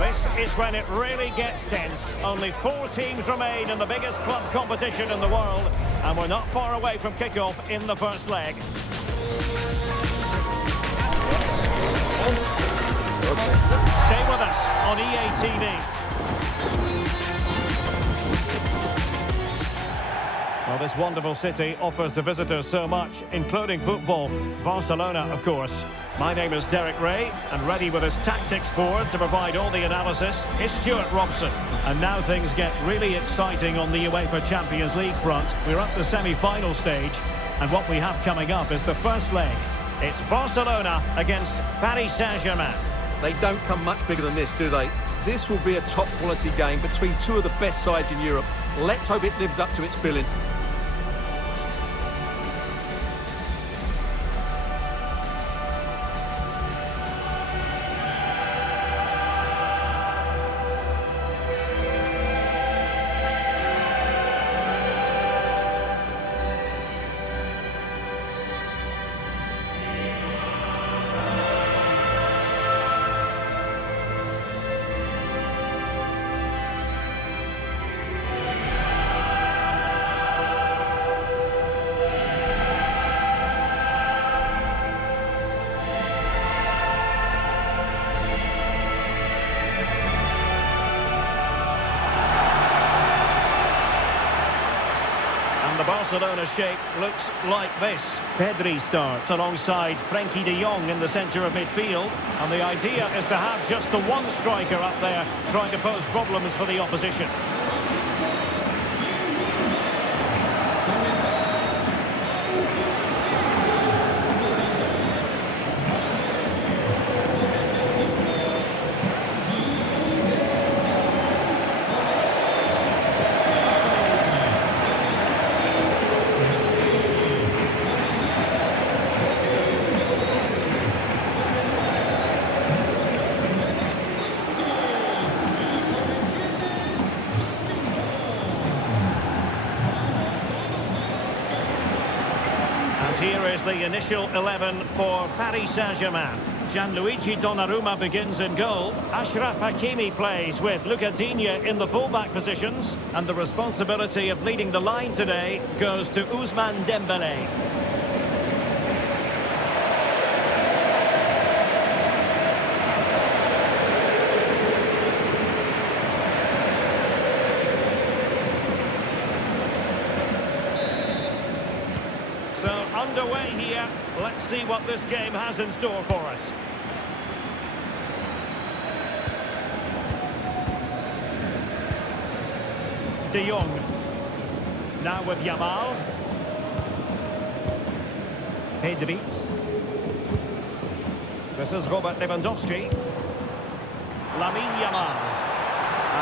This is when it really gets tense. Only 4 teams remain in the biggest club competition in the world, and we're not far away from kickoff in the first leg. Stay with us on EA TV. Well, this wonderful city offers the visitors so much, including football. Barcelona, of course. My name is Derek Ray, and ready with his tactics board to provide all the analysis is Stuart Robson. And now things get really exciting on the UEFA Champions League front. We're at the semi-final stage, and what we have coming up is the first leg. It's Barcelona against Paris Saint-Germain. They don't come much bigger than this, do they? This will be a top-quality game between two of the best sides in Europe. Let's hope it lives up to its billing. The Barcelona shape looks like this. Pedri starts alongside Frenkie de Jong in the centre of midfield. And the idea is to have just the one striker up there trying to pose problems for the opposition. Here is the initial 11 for Paris Saint-Germain. Gianluigi Donnarumma begins in goal. Achraf Hakimi plays with Luca Digne in the fullback positions. And the responsibility of leading the line today goes to Ousmane Dembélé. So underway here. Let's see what this game has in store for us. De Jong. Now with Yamal. Pedri. This is Robert Lewandowski. Lamine Yamal.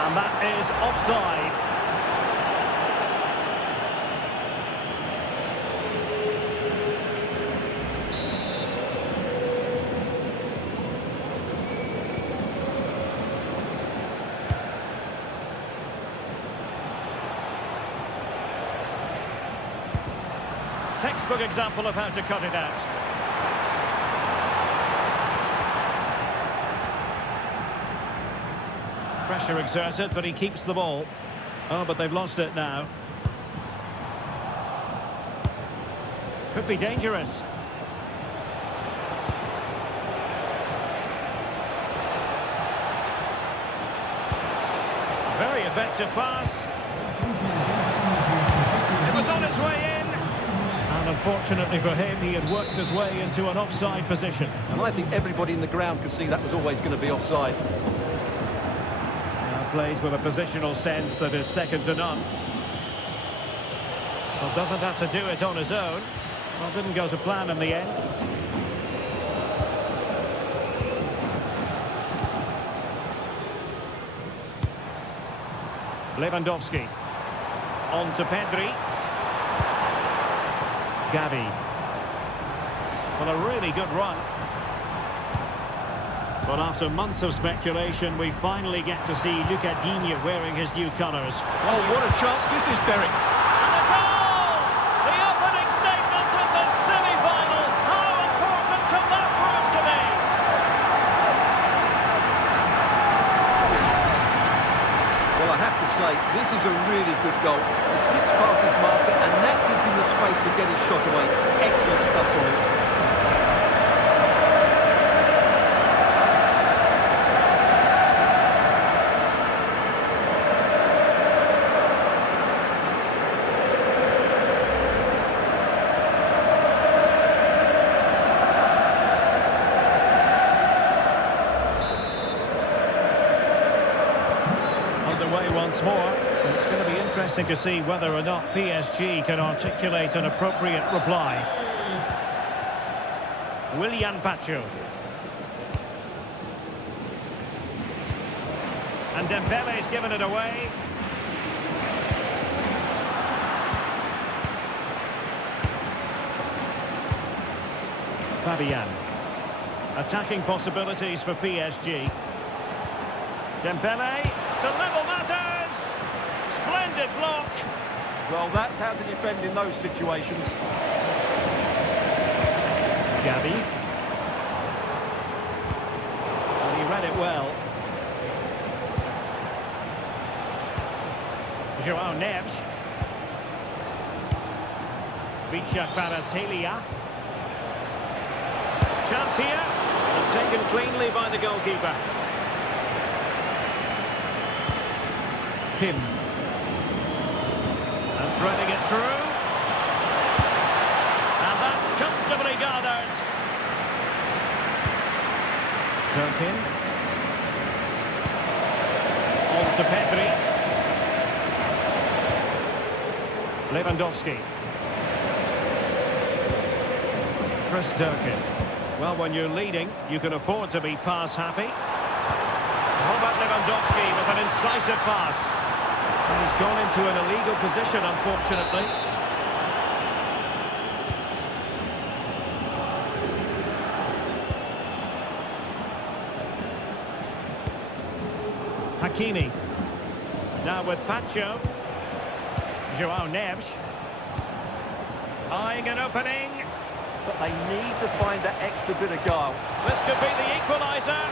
And that is offside. Textbook example of how to cut it out. Pressure exerted, but he keeps the ball. Oh, but they've lost it now. Could be dangerous. Very effective pass. It was on its way in. And unfortunately for him, he had worked his way into an offside position. And I think everybody in the ground could see that was always going to be offside. Now plays with a positional sense that is second to none. Well, doesn't have to do it on his own. Well, didn't go to plan in the end. Lewandowski. On to Pedri. Gavi. Well, a really good run. But after months of speculation, we finally get to see Luca Digne wearing his new colours. Oh, what a chance this is, Derek. And a goal! The opening statement of the semi-final. How important can that prove to be? say, this is a really good goal. He skips past his marker, and that gives him the space to get his shot away. Excellent stuff from him. Underway once more. It's going to be interesting to see whether or not PSG can articulate an appropriate reply. Willian Pacho. And Dembele's given it away. Fabian. Attacking possibilities for PSG. Dembele to level matters. Splendid block. Well, that's how to defend in those situations. Gabi. And he read it well. Joao Neves. Vicha Kvaratskhelia. Chance here. And taken cleanly by the goalkeeper. Kim. And threading it through. And that's comfortably gathered. Turkin. On to Pedri. Lewandowski. Chris Durkin. Well, when you're leading, you can afford to be pass happy. Robert Lewandowski with an incisive pass. And he's gone into an illegal position, unfortunately. Hakimi. Now with Pacho. Joao Neves. Eyeing an opening. But they need to find that extra bit of guile. This could be the equaliser.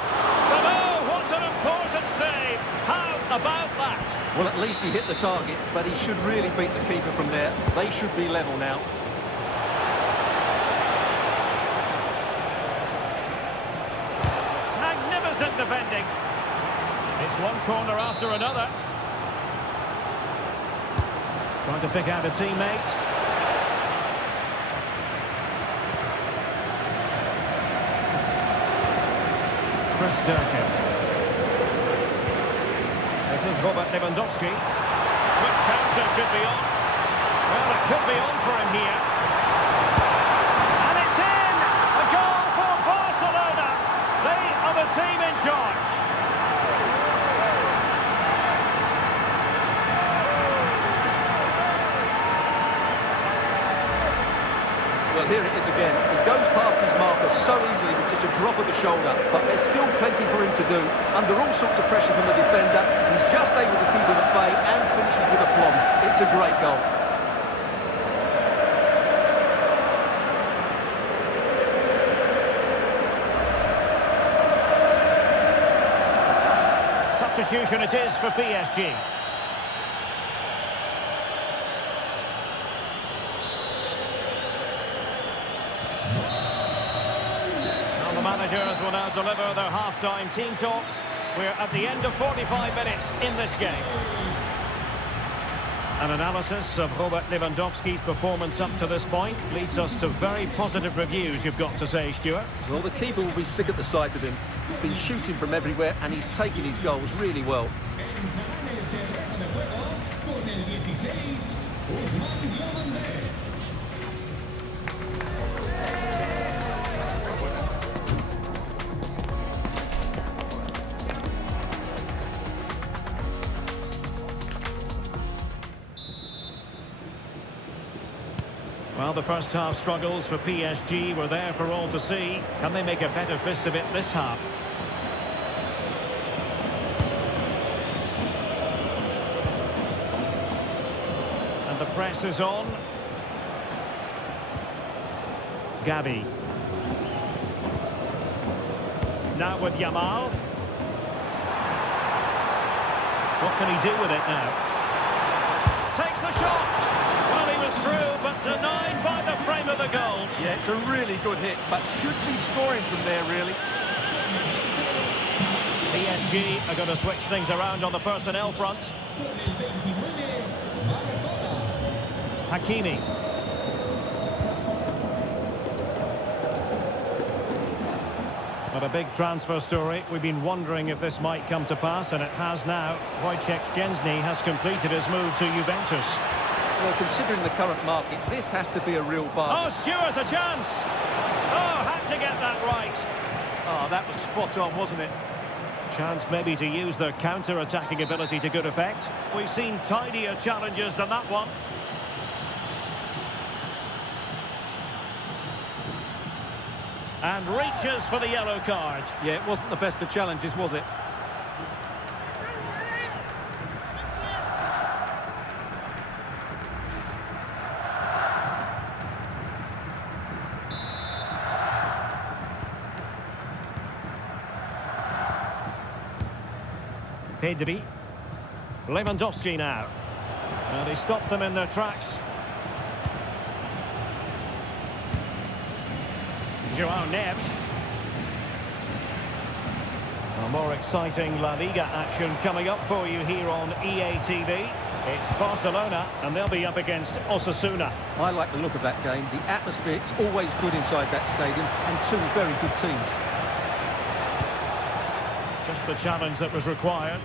But oh, what an important save. How about that? Well, at least he hit the target, but he should really beat the keeper from there. They should be level now. Magnificent defending. It's one corner after another. Trying to pick out a teammate. Chris Durkin. This is Robert Lewandowski. Quick counter could be on. Well, it could be on for him here. And it's in! A goal for Barcelona! They are the team in charge. Well, here it is again. He goes past his marker so easily with just a drop of the shoulder, but there's still plenty for him to do. Under all sorts of pressure from the defender, he's just able to keep him at bay and finishes with aplomb. It's a great goal. Substitution it is for PSG. Managers will now deliver their half-time team talks. We're at the end of 45 minutes in this game. An analysis of Robert Lewandowski's performance up to this point leads us to very positive reviews, you've got to say, Stuart. Well, the keeper will be sick at the sight of him. He's been shooting from everywhere and he's taking his goals really well. Well, the first half struggles for PSG were there for all to see. Can they make a better fist of it this half? And the press is on. Gabi. Now with Yamal. What can he do with it now? Takes the shot! Well, he was through, but denied by the frame of the goal. Yeah, it's a really good hit, but should be scoring from there, really. PSG are going to switch things around on the personnel front. Hakimi. But a big transfer story. We've been wondering if this might come to pass, and it has now. Wojciech Szczęsny has completed his move to Juventus. Well, considering the current market, this has to be a real bargain. Oh, Stewart's a chance! Oh, had to get that right. Oh, that was spot on, wasn't it? Chance maybe to use their counter-attacking ability to good effect. We've seen tidier challenges than that one. And reaches for the yellow card. Yeah, it wasn't the best of challenges, was it? Pedri. Lewandowski now. And he stopped them in their tracks. Joao Neves. A more exciting La Liga action coming up for you here on EA TV. It's Barcelona, and they'll be up against Osasuna. I like the look of that game. The atmosphere is always good inside that stadium, and two very good teams. Just the challenge that was required.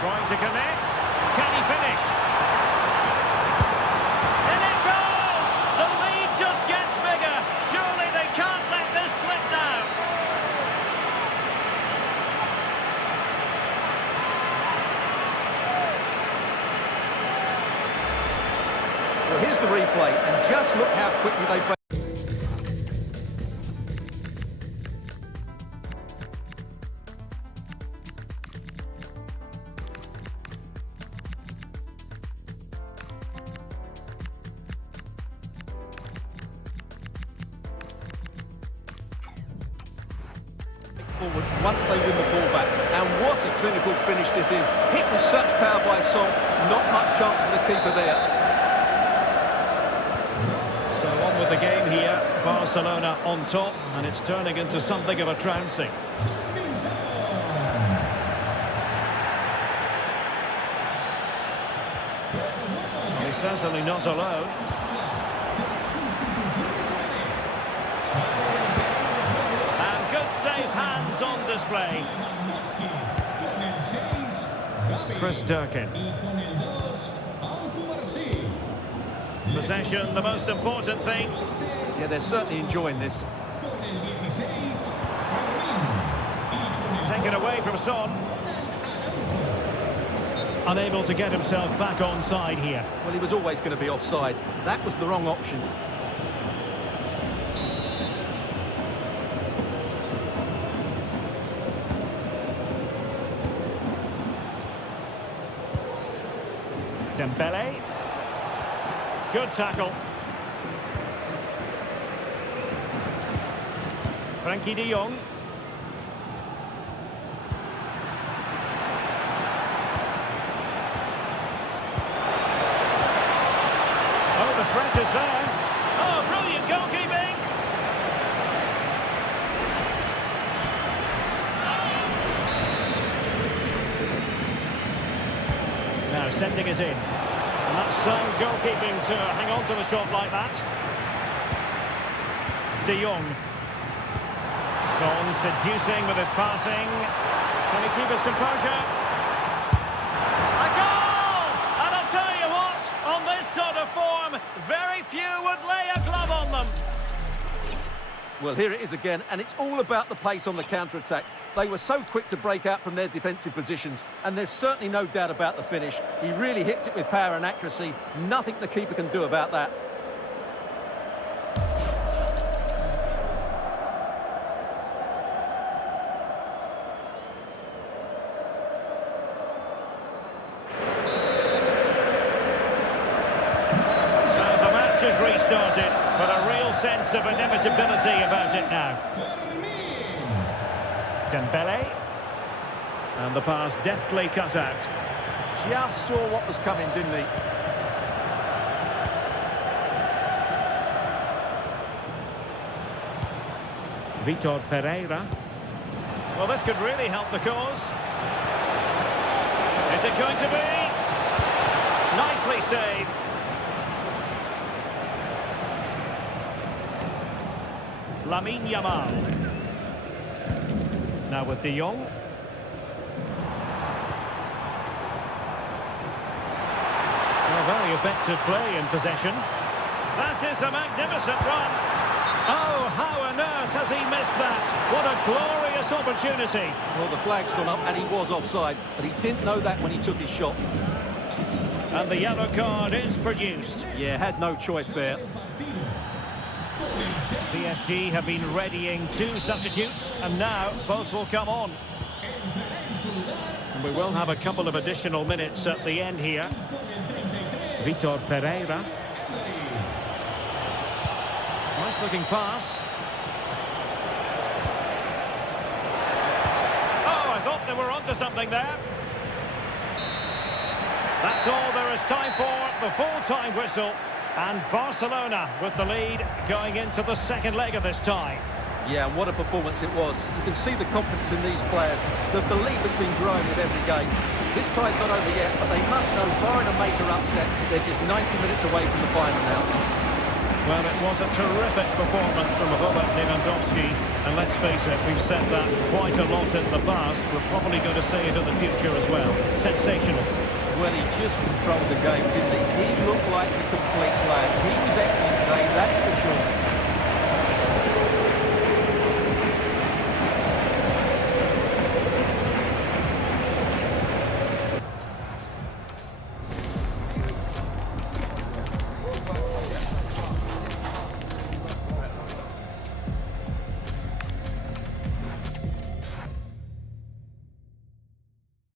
Trying to connect. Can he finish? And it goes! The lead just gets bigger. Surely they can't let this slip now. Well, here's the replay, and just look how quickly they break. Forward once they win the ball back. And what a clinical finish this is. Hit with such power by Song. Not much chance for the keeper there. So on with the game here. Barcelona on top, and it's turning into something of a trouncing. He's certainly not alone. And good save hands on display. Chris Durkin. Possession, the most important thing. Yeah, they're certainly enjoying this. Taken away from Son. Unable to get himself back onside here. Well, he was always going to be offside. That was the wrong option. Dembele. Good tackle. Frankie de Jong. Oh, the threat is there. Oh, brilliant goalkeeping. Now sending it in. And that's sound goalkeeping to hang on to the shot like that. De Jong. Son seducing with his passing. Can he keep his composure? A goal! And I'll tell you what, on this sort of form, very few would lay a glove on them. Well, here it is again, and it's all about the pace on the counter-attack. They were so quick to break out from their defensive positions, and there's certainly no doubt about the finish. He really hits it with power and accuracy. Nothing the keeper can do about that. So the match has restarted, but a real sense sense of inevitability about it now. Dembele. And the pass deftly cut out. Just saw what was coming, didn't he? Vitor Ferreira. Well, this could really help the cause. Is it going to be? Nicely saved. Lamine Yamal. Now with De Jong. Well, very effective play in possession. That is a magnificent run. Oh, how on earth has he missed that? What a glorious opportunity. Well, the flag's gone up and he was offside, but he didn't know that when he took his shot. And the yellow card is produced. Yeah, had no choice there. PSG have been readying 2 substitutes, and now both will come on. And we will have a couple of additional minutes at the end here. Vitor Ferreira. Nice looking pass. Oh, I thought they were onto something there. That's all there is time for, the full-time whistle. And Barcelona with the lead going into the second leg of this tie. Yeah, and what a performance it was. You can see the confidence in these players. The belief has been growing with every game. This tie's not over yet, but they must know, barring a major upset, they're just 90 minutes away from the final now. Well, it was a terrific performance from Robert Lewandowski, and let's face it, we've said that quite a lot in the past. We're probably going to say it in the future as well. Sensational. Well, he just controlled the game, didn't he? He looked like the complete player. He was excellent today, that's for